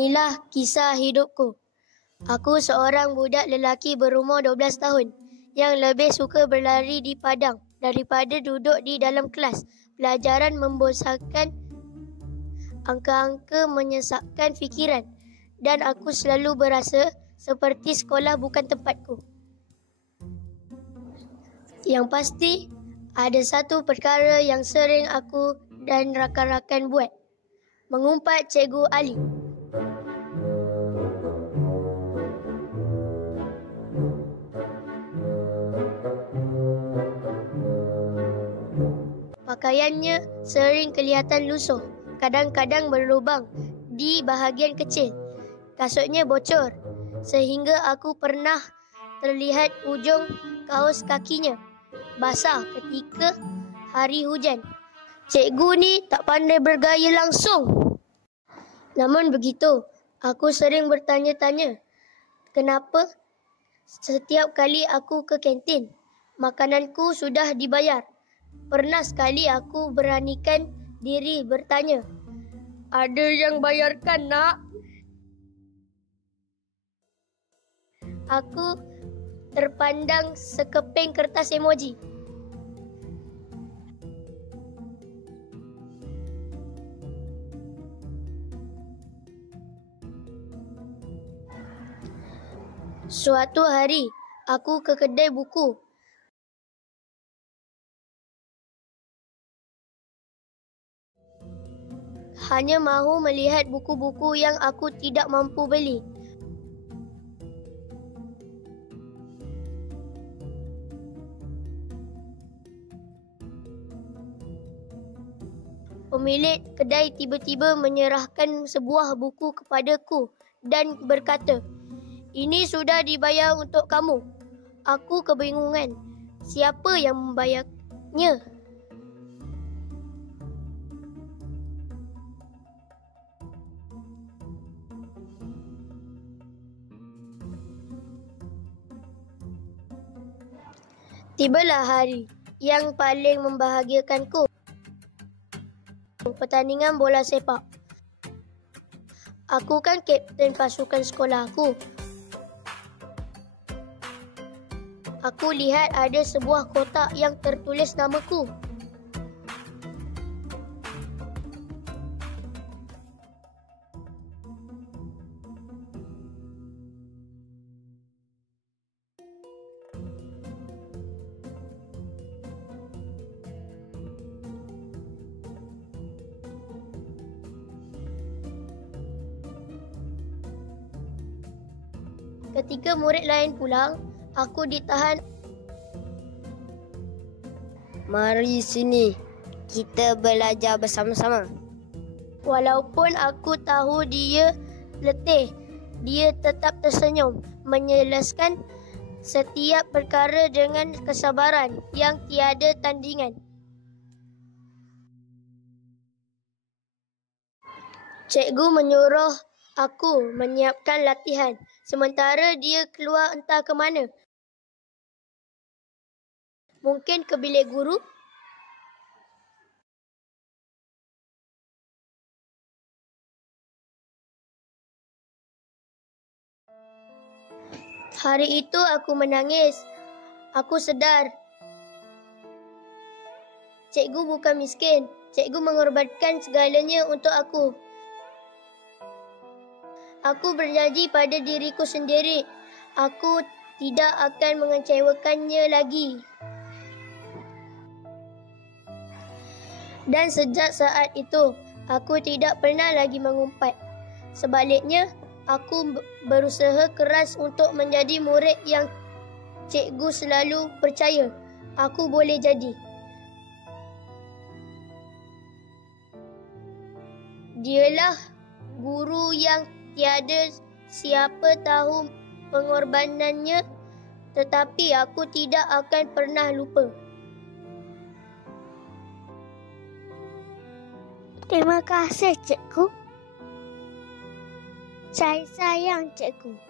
Inilah kisah hidupku. Aku seorang budak lelaki berumur 12 tahun yang lebih suka berlari di padang daripada duduk di dalam kelas. Pelajaran membosankan, angka-angka menyesakkan fikiran dan aku selalu berasa seperti sekolah bukan tempatku. Yang pasti, ada satu perkara yang sering aku dan rakan-rakan buat. Mengumpat Cikgu Ali. Pakaiannya sering kelihatan lusuh, kadang-kadang berlubang di bahagian kecil. Kasutnya bocor, sehingga aku pernah terlihat ujung kaos kakinya basah ketika hari hujan. Cikgu ni tak pandai bergaya langsung. Namun begitu, aku sering bertanya-tanya, kenapa setiap kali aku ke kantin, makananku sudah dibayar. Pernah sekali aku beranikan diri bertanya, ada yang bayarkan, nak? Aku terpandang sekeping kertas emoji. Suatu hari, aku ke kedai buku. Hanya mahu melihat buku-buku yang aku tidak mampu beli. Pemilik kedai tiba-tiba menyerahkan sebuah buku kepadaku dan berkata, "Ini sudah dibayar untuk kamu." Aku kebingungan. Siapa yang membayarnya? Tibalah hari yang paling membahagiakanku. Pertandingan bola sepak. Aku kan kapten pasukan sekolah aku. Aku lihat ada sebuah kotak yang tertulis namaku. Ketika murid lain pulang, aku ditahan. Mari sini, kita belajar bersama-sama. Walaupun aku tahu dia letih, dia tetap tersenyum, menjelaskan setiap perkara dengan kesabaran yang tiada tandingan. Cikgu menyuruh aku menyiapkan latihan, sementara dia keluar entah ke mana. Mungkin ke bilik guru? Hari itu aku menangis. Aku sedar cikgu bukan miskin. Cikgu mengorbankan segalanya untuk aku. Aku berjanji pada diriku sendiri, aku tidak akan mengecewakannya lagi. Dan sejak saat itu, aku tidak pernah lagi mengumpat. Sebaliknya, aku berusaha keras untuk menjadi murid yang cikgu selalu percaya aku boleh jadi. Dialah guru yang tiada siapa tahu pengorbanannya, tetapi aku tidak akan pernah lupa. Terima kasih, cikgu. Saya sayang cikgu.